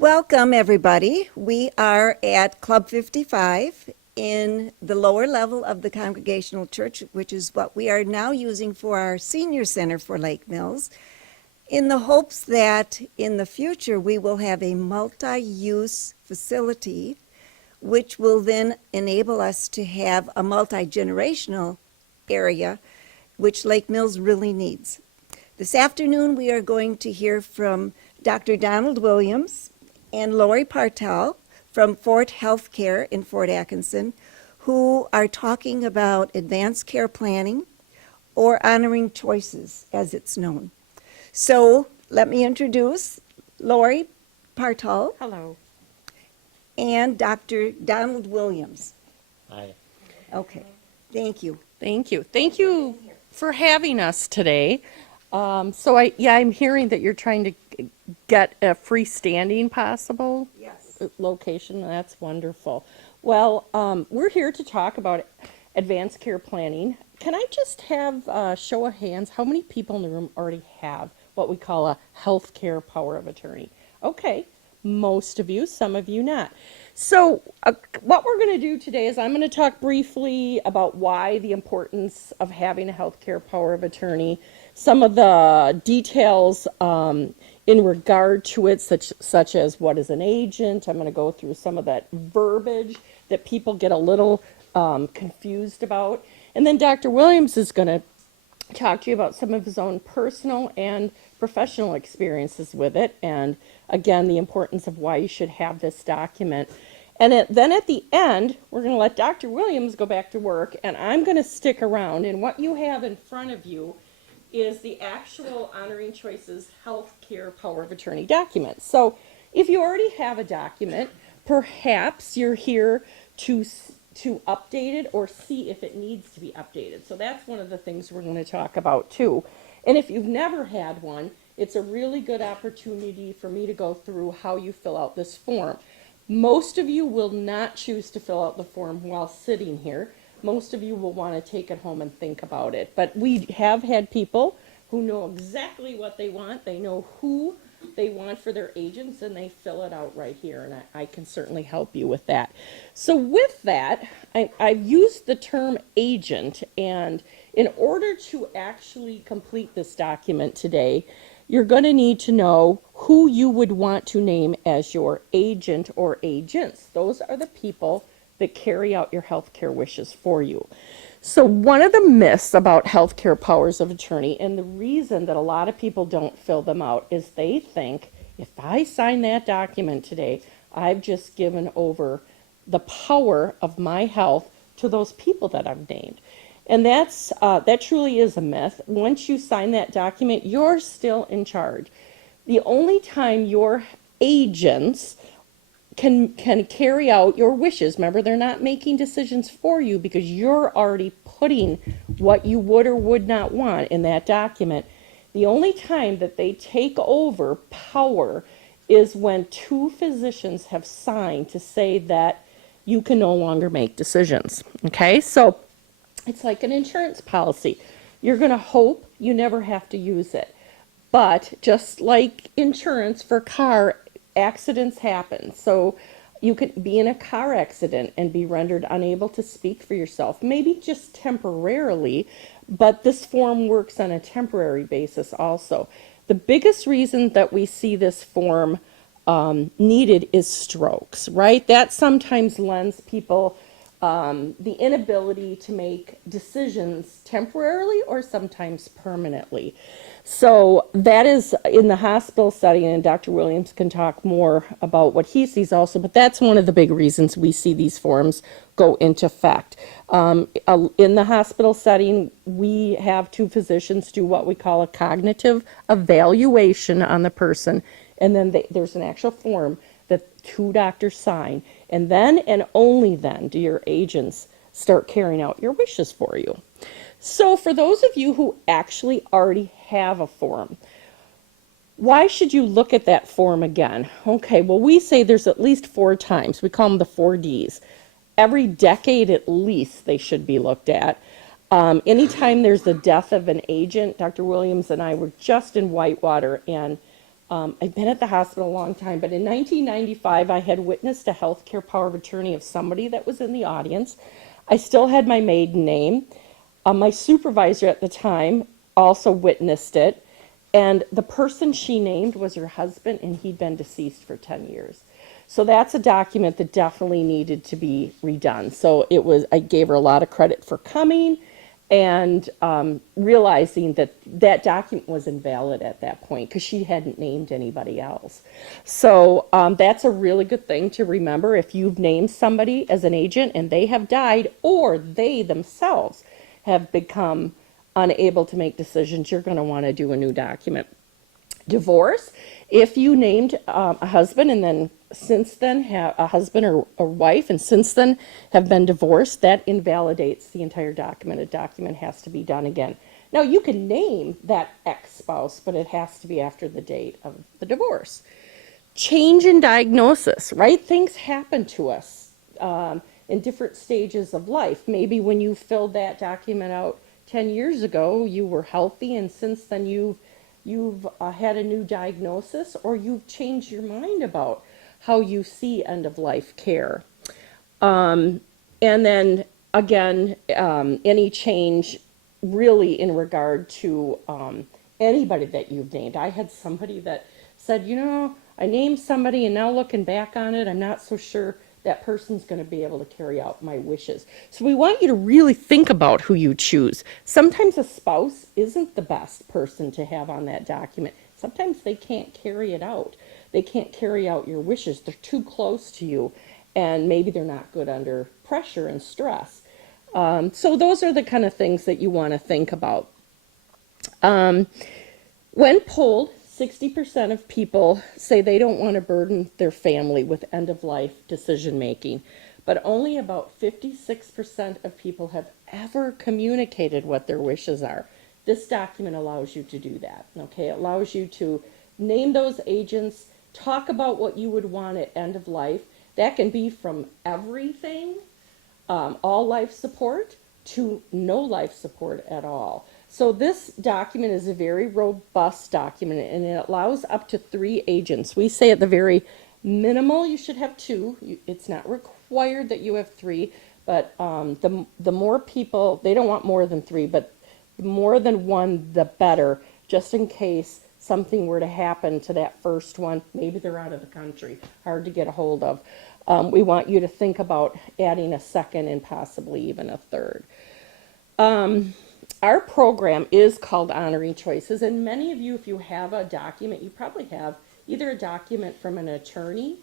Welcome, everybody. We are at Club 55 in the lower level of the Congregational Church, which is what we are now using for our senior center for Lake Mills, in the hopes that in the future we will have a multi-use facility, which will then enable us to have a multi-generational area, which Lake Mills really needs. This afternoon, we are going to hear from Dr. Donald Williams and Lori Partoll from Fort Healthcare in Fort Atkinson, who are talking about advanced care planning, or honoring choices, as it's known. So let me introduce Lori Partoll. Hello. And Dr. Donald Williams. Hi. Okay, thank you. Thank you. Thank you for having us today. I'm hearing that you're trying to get a freestanding possible location. That's wonderful. Well, we're here to talk about advanced care planning. Can I just have a show of hands? How many people in the room already have what we call a healthcare power of attorney? Okay, most of you, some of you not. So what we're going to do today is I'm going to talk briefly about why the importance of having a healthcare power of attorney, some of the details in regard to it, such as what is an agent. I'm going to go through some of that verbiage that people get a little confused about. And then Dr. Williams is going to talk to you about some of his own personal and professional experiences with it, and again, the importance of why you should have this document. And then at the end, we're going to let Dr. Williams go back to work, and I'm going to stick around, and what you have in front of you is the actual Honoring Choices Healthcare Power of Attorney document. So if you already have a document, perhaps you're here to update it or see if it needs to be updated. So that's one of the things we're going to talk about too. And if you've never had one, it's a really good opportunity for me to go through how you fill out this form. Most of you will not choose to fill out the form while sitting here. Most of you will want to take it home and think about it. But we have had people who know exactly what they want. They know who they want for their agents, and they fill it out right here, and I can certainly help you with that. So with that, I've used the term agent, and in order to actually complete this document today, you're going to need to know who you would want to name as your agent or agents. Those are the people that carry out your healthcare wishes for you. So one of the myths about healthcare powers of attorney, and the reason that a lot of people don't fill them out, is they think, if I sign that document today, I've just given over the power of my health to those people that I've named. And that truly is a myth. Once you sign that document, you're still in charge. The only time your agents can carry out your wishes, remember, they're not making decisions for you because you're already putting what you would or would not want in that document. The only time that they take over power is when two physicians have signed to say that you can no longer make decisions. Okay, so it's like an insurance policy. You're going to hope you never have to use it. But just like insurance for car, accidents happen. So you could be in a car accident and be rendered unable to speak for yourself, maybe just temporarily, but this form works on a temporary basis also. The biggest reason that we see this form needed is strokes, right? That sometimes lends people the inability to make decisions temporarily or sometimes permanently. So that is in the hospital setting, and Dr. Williams can talk more about what he sees also, but that's one of the big reasons we see these forms go into effect. In the hospital setting, we have two physicians do what we call a cognitive evaluation on the person, and then there's an actual form that two doctors sign, and then and only then do your agents start carrying out your wishes for you. So for those of you who actually already have a form, why should you look at that form again? Okay, well, we say there's at least 4 times. We call them the 4 Ds. Every decade at least they should be looked at. Anytime there's the death of an agent, Dr. Williams and I were just in Whitewater, and I've been at the hospital a long time, but in 1995, I had witnessed a healthcare power of attorney of somebody that was in the audience. I still had my maiden name. My supervisor at the time also witnessed it, and the person she named was her husband, and he'd been deceased for 10 years. So that's a document that definitely needed to be redone. So I gave her a lot of credit for coming and realizing that that document was invalid at that point because she hadn't named anybody else. So that's a really good thing to remember if you've named somebody as an agent and they have died or they themselves have become unable to make decisions, you're going to want to do a new document. Divorce, if you named a husband and then since then have a husband or a wife and since then have been divorced, that invalidates the entire document. A document has to be done again. Now you can name that ex-spouse, but it has to be after the date of the divorce. Change in diagnosis, right? Things happen to us in different stages of life. Maybe when you filled that document out 10 years ago, you were healthy, and since then you've had a new diagnosis, or you've changed your mind about how you see end-of-life care. And then, again, any change really in regard to anybody that you've named. I had somebody that said, I named somebody, and now looking back on it, I'm not so sure that person's going to be able to carry out my wishes. So we want you to really think about who you choose. Sometimes a spouse isn't the best person to have on that document. Sometimes they can't carry it out. They can't carry out your wishes. They're too close to you, and maybe they're not good under pressure and stress. So those are the kind of things that you want to think about. When polled, 60% of people say they don't want to burden their family with end-of-life decision-making, but only about 56% of people have ever communicated what their wishes are. This document allows you to do that, okay? It allows you to name those agents, talk about what you would want at end of life. That can be from everything, all life support, to no life support at all. So this document is a very robust document, and it allows up to 3 agents. We say at the very minimal you should have 2. It's not required that you have 3, but the more people, they don't want more than 3, but more than 1 the better, just in case something were to happen to that first one. Maybe they're out of the country, hard to get a hold of. We want you to think about adding a second and possibly even a third. Our program is called Honoring Choices, and many of you, if you have a document, you probably have either a document from an attorney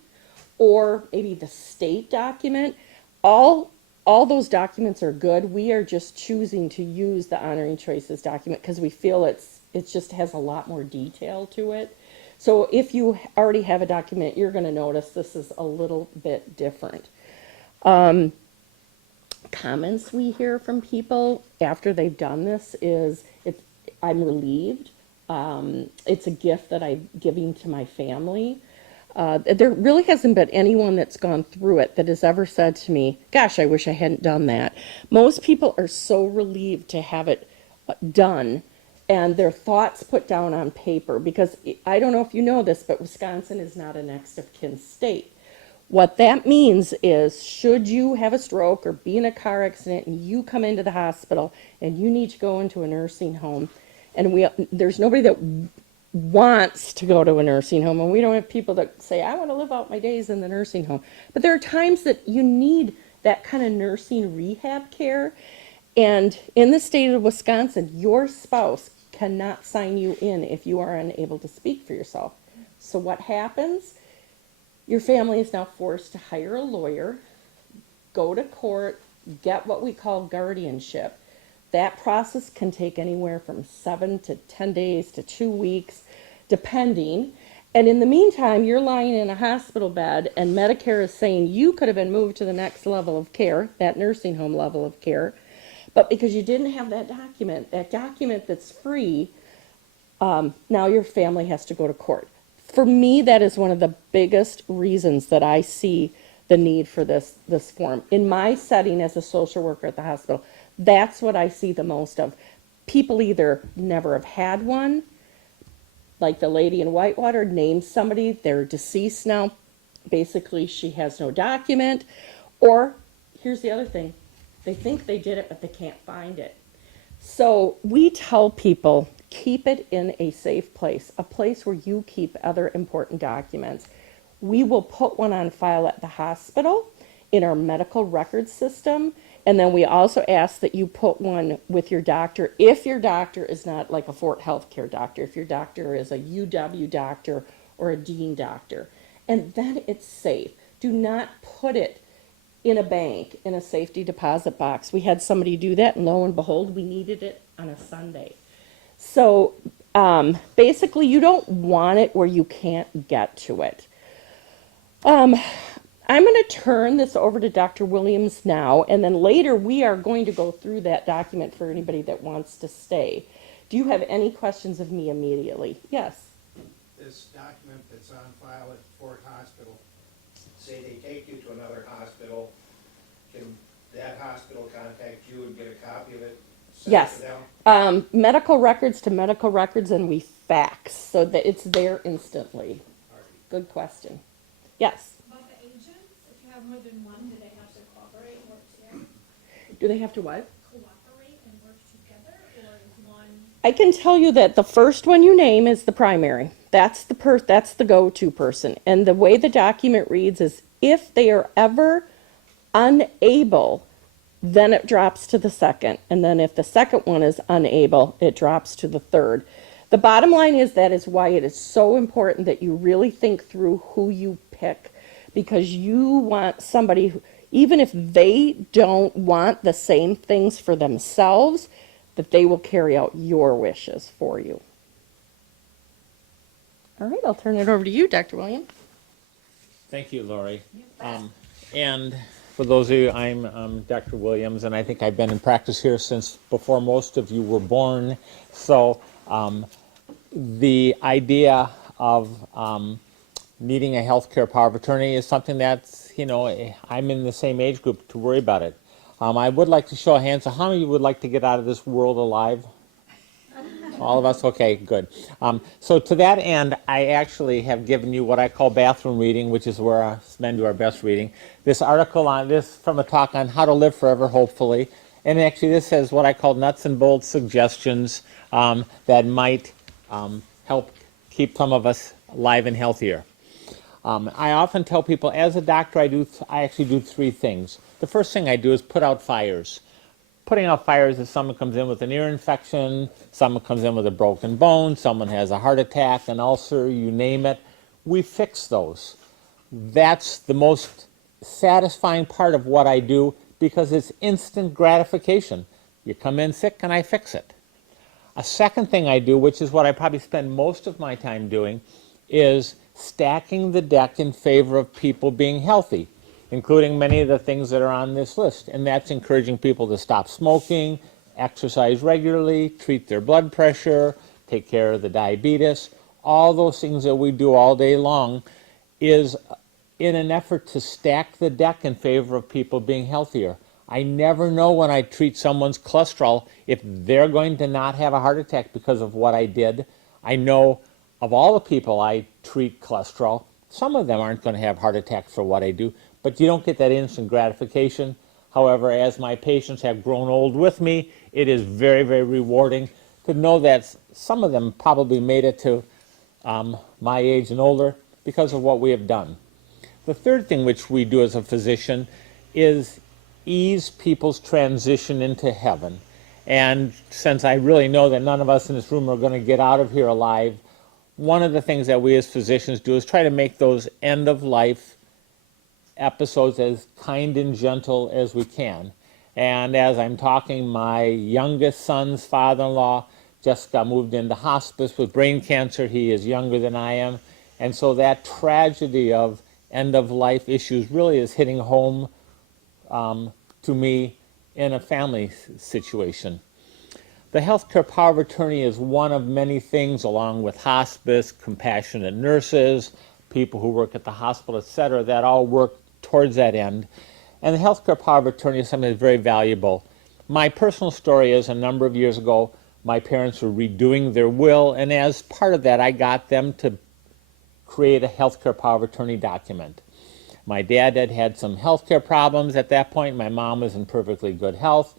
or maybe the state document. All those documents are good. We are just choosing to use the Honoring Choices document because we feel it just has a lot more detail to it. So if you already have a document, you're going to notice this is a little bit different. Comments we hear from people after they've done this is, I'm relieved. It's a gift that I'm giving to my family. There really hasn't been anyone that's gone through it that has ever said to me, gosh, I wish I hadn't done that. Most people are so relieved to have it done and their thoughts put down on paper, because I don't know if you know this, but Wisconsin is not a next of kin state. What that means is, should you have a stroke or be in a car accident and you come into the hospital and you need to go into a nursing home, and there's nobody that wants to go to a nursing home, and we don't have people that say, I want to live out my days in the nursing home. But there are times that you need that kind of nursing rehab care, and in the state of Wisconsin, your spouse cannot sign you in if you are unable to speak for yourself. So what happens? Your family is now forced to hire a lawyer, go to court, get what we call guardianship. That process can take anywhere from 7 to 10 days to 2 weeks, depending. And in the meantime, you're lying in a hospital bed and Medicare is saying you could have been moved to the next level of care, that nursing home level of care. But because you didn't have that document that's free, now your family has to go to court. For me, that is one of the biggest reasons that I see the need for this form. In my setting as a social worker at the hospital, that's what I see the most of. People either never have had one, like the lady in Whitewater named somebody, they're deceased now. Basically, she has no document. Or, here's the other thing, they think they did it, but they can't find it. So we tell people, keep it in a safe place, a place where you keep other important documents. We will put one on file at the hospital in our medical records system. And then we also ask that you put one with your doctor if your doctor is not like a Fort Healthcare doctor, if your doctor is a UW doctor or a Dean doctor. And then it's safe. Do not put it in a bank, in a safety deposit box. We had somebody do that, and lo and behold, we needed it on a Sunday. So basically, you don't want it where you can't get to it. I'm going to turn this over to Dr. Williams now, and then later we are going to go through that document for anybody that wants to stay. Do you have any questions of me immediately? Yes. This document that's on file at Fort Hospital, say they take you to another hospital, can that hospital contact you and get a copy of it? Send Yes. it to them? Medical records to medical records, and we fax so that it's there instantly. Good question. Yes. About the agents, if you have more than one, do they have to cooperate and work together? Do they have to what? Cooperate and work together, or is one? I can tell you that the first one you name is the primary. That's the go-to person. And the way the document reads is if they are ever unable, then it drops to the second. And then if the second one is unable, it drops to the third. The bottom line is that is why it is so important that you really think through who you pick, because you want somebody who, even if they don't want the same things for themselves, that they will carry out your wishes for you. All right, I'll turn it over to you, Dr. Williams. Thank you, Lori. And for those of you, I'm Dr. Williams, and I think I've been in practice here since before most of you were born. So the idea of needing a healthcare power of attorney is something that's, I'm in the same age group to worry about it. I would like to show a hand. So how many of you would like to get out of this world alive? All of us? Okay, good. So to that end, I actually have given you what I call bathroom reading, which is where us men do our best reading. This article on this from a talk on how to live forever, hopefully. And actually this has what I call nuts and bolts suggestions that might help keep some of us alive and healthier. I often tell people, as a doctor, I actually do three things. The first thing I do is put out fires. Putting out fires is someone comes in with an ear infection, someone comes in with a broken bone, someone has a heart attack, an ulcer, you name it. We fix those. That's the most satisfying part of what I do because it's instant gratification. You come in sick and I fix it. A second thing I do, which is what I probably spend most of my time doing, is stacking the deck in favor of people being healthy, including many of the things that are on this list. And that's encouraging people to stop smoking, exercise regularly, treat their blood pressure, take care of the diabetes. All those things that we do all day long is in an effort to stack the deck in favor of people being healthier. I never know when I treat someone's cholesterol if they're going to not have a heart attack because of what I did. I know of all the people I treat cholesterol, some of them aren't going to have heart attacks for what I do, but you don't get that instant gratification. However, as my patients have grown old with me, it is very, very rewarding to know that some of them probably made it to my age and older because of what we have done. The third thing which we do as a physician is ease people's transition into heaven. And since I really know that none of us in this room are going to get out of here alive, one of the things that we as physicians do is try to make those end-of-life episodes as kind and gentle as we can. And as I'm talking, my youngest son's father-in-law just got moved into hospice with brain cancer. He is younger than I am. And so that tragedy of end-of-life issues really is hitting home to me in a family situation. The healthcare power of attorney is one of many things, along with hospice, compassionate nurses, people who work at the hospital, etc., that all work towards that end. And the healthcare power of attorney is something that's very valuable. My personal story is a number of years ago, My parents were redoing their will, and as part of that, I got them to create a healthcare power of attorney document. My dad had had some healthcare problems at that point. My mom was in perfectly good health.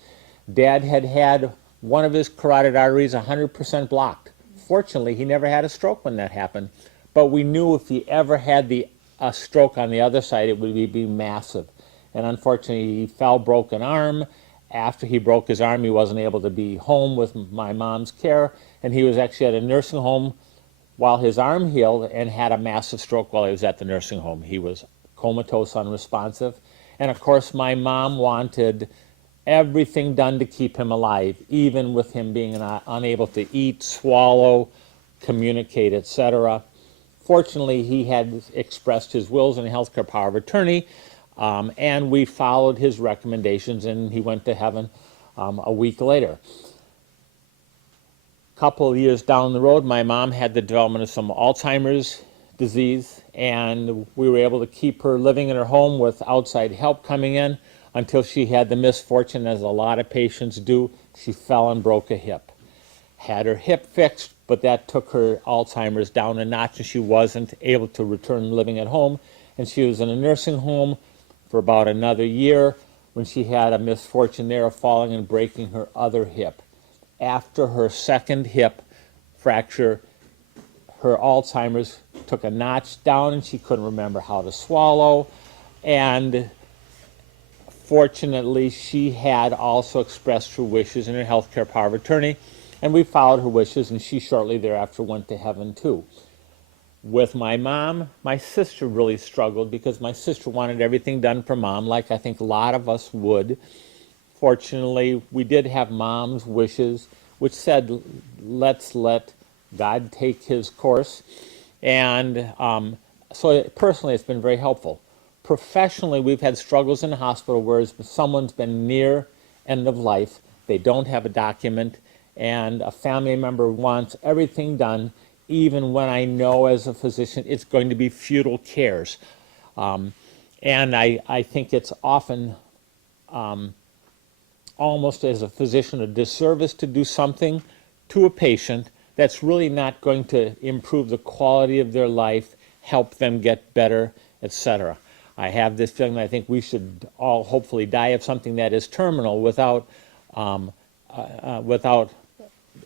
Dad had had one of his carotid arteries 100% blocked. Fortunately, he never had a stroke when that happened, but we knew if he ever had a stroke on the other side, it would be massive. And unfortunately, he fell, broke an arm. After he broke his arm, he wasn't able to be home with my mom's care, and he was actually at a nursing home while his arm healed and had a massive stroke while he was at the nursing home. He was comatose, unresponsive. And of course, my mom wanted everything done to keep him alive, even with him being unable to eat, swallow, communicate, etc. Fortunately, he had expressed his wills and healthcare power of attorney, and we followed his recommendations, and he went to heaven a week later. A couple of years down the road, my mom had the development of some Alzheimer's disease, and we were able to keep her living in her home with outside help coming in until she had the misfortune, as a lot of patients do, she fell and broke a hip. Had her hip fixed, but that took her Alzheimer's down a notch, and she wasn't able to return living at home, and she was in a nursing home for about another year when she had a misfortune there of falling and breaking her other hip. After her second hip fracture, her Alzheimer's took a notch down and she couldn't remember how to swallow. And fortunately, she had also expressed her wishes in her healthcare power of attorney, and we followed her wishes, and she shortly thereafter went to heaven too. With my mom, my sister really struggled because my sister wanted everything done for mom, like I think a lot of us would. Fortunately, we did have mom's wishes, which said, let's let God take his course. And so personally, it's been very helpful. Professionally, we've had struggles in the hospital where someone's been near end of life, they don't have a document, and a family member wants everything done, even when I know as a physician it's going to be futile cares. And I think it's often almost as a physician a disservice to do something to a patient that's really not going to improve the quality of their life, help them get better, etc. I have this feeling that I think we should all hopefully die of something that is terminal without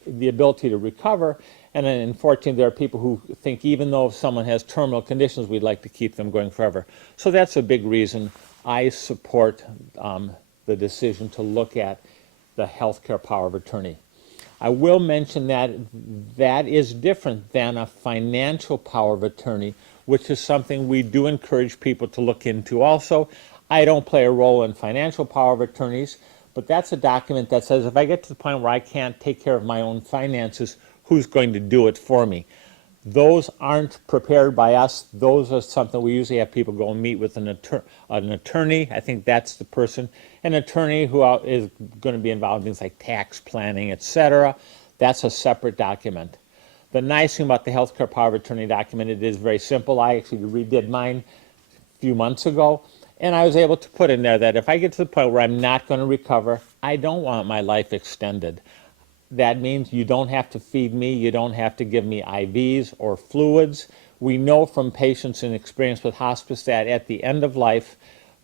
the ability to recover. And then unfortunately, there are people who think even though someone has terminal conditions, we'd like to keep them going forever. So that's a big reason I support the decision to look at the healthcare power of attorney. I will mention that that is different than a financial power of attorney, which is something we do encourage people to look into also. I don't play a role in financial power of attorneys, but that's a document that says if I get to the point where I can't take care of my own finances, who's going to do it for me? Those aren't prepared by us. Those are something we usually have people go and meet with an attorney. I think that's the person, an attorney who is going to be involved in things like tax planning, etc. That's a separate document. The nice thing about the healthcare power of attorney document, it is very simple. I actually redid mine a few months ago, and I was able to put in there that if I get to the point where I'm not going to recover, I don't want my life extended. That means you don't have to feed me, you don't have to give me IVs or fluids. We know from patients and experience with hospice that at the end of life,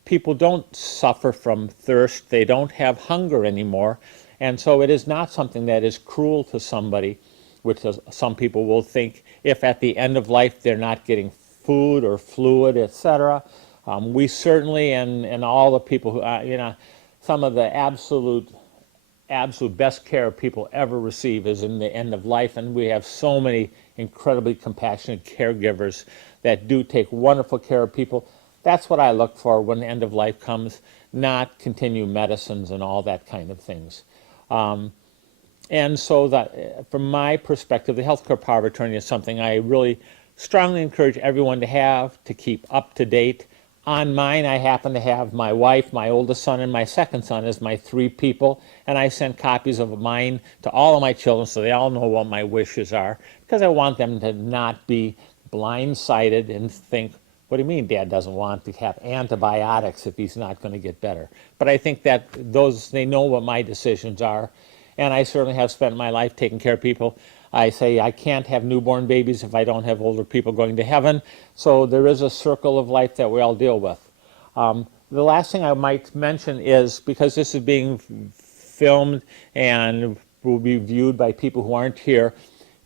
people don't suffer from thirst, they don't have hunger anymore, and so it is not something that is cruel to somebody, which some people will think if at the end of life they're not getting food or fluid, etc. We certainly, and all the people who, some of the absolute best care people ever receive is in the end of life, and we have so many incredibly compassionate caregivers that do take wonderful care of people. That's what I look for when the end of life comes, not continue medicines and all that kind of things. And so that, from my perspective, the healthcare power of attorney is something I really strongly encourage everyone to have, to keep up to date. On mine, I happen to have my wife, my oldest son, and my second son as my three people, and I send copies of mine to all of my children so they all know what my wishes are, because I want them to not be blindsided and think, what do you mean Dad doesn't want to have antibiotics if he's not going to get better? But I think that they know what my decisions are, and I certainly have spent my life taking care of people. I say I can't have newborn babies if I don't have older people going to heaven. So there is a circle of life that we all deal with. The last thing I might mention is, because this is being filmed and will be viewed by people who aren't here,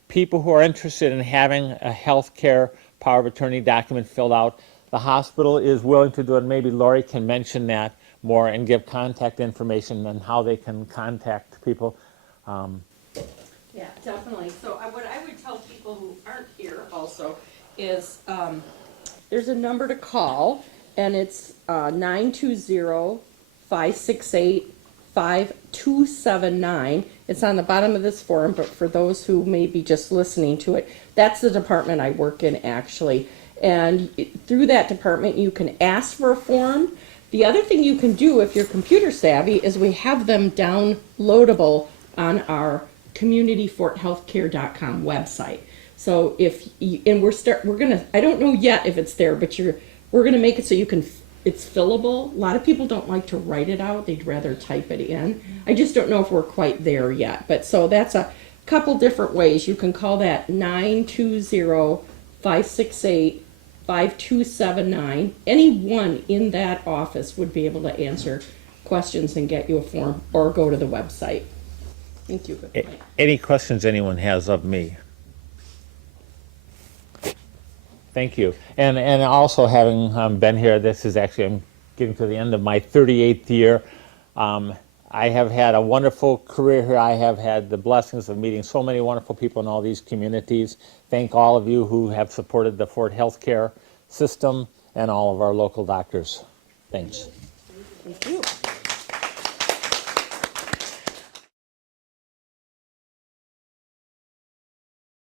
people who are interested in having a health care power of attorney document filled out, the hospital is willing to do it. Maybe Lori can mention that more and give contact information on how they can contact people. Yeah, definitely. So what I would tell people who aren't here also is there's a number to call, and it's 920-568-5279. It's on the bottom of this form, but for those who may be just listening to it, that's the department I work in, actually. And through that department, you can ask for a form. The other thing you can do if you're computer savvy is we have them downloadable on our communityforthealthcare.com website. So if you, and we're gonna, I don't know yet if it's there, but we're gonna make it so you can, it's fillable. A lot of people don't like to write it out, they'd rather type it in. I just don't know if we're quite there yet, but so that's a couple different ways. You can call that 920-568-5279. Anyone in that office would be able to answer questions and get you a form, or go to the website. Thank you. Any questions anyone has of me? Thank you. And also, having been here, this is actually, I'm getting to the end of my 38th year. I have had a wonderful career here. I have had the blessings of meeting so many wonderful people in all these communities. Thank all of you who have supported the Fort Healthcare system and all of our local doctors. Thanks. Thank you.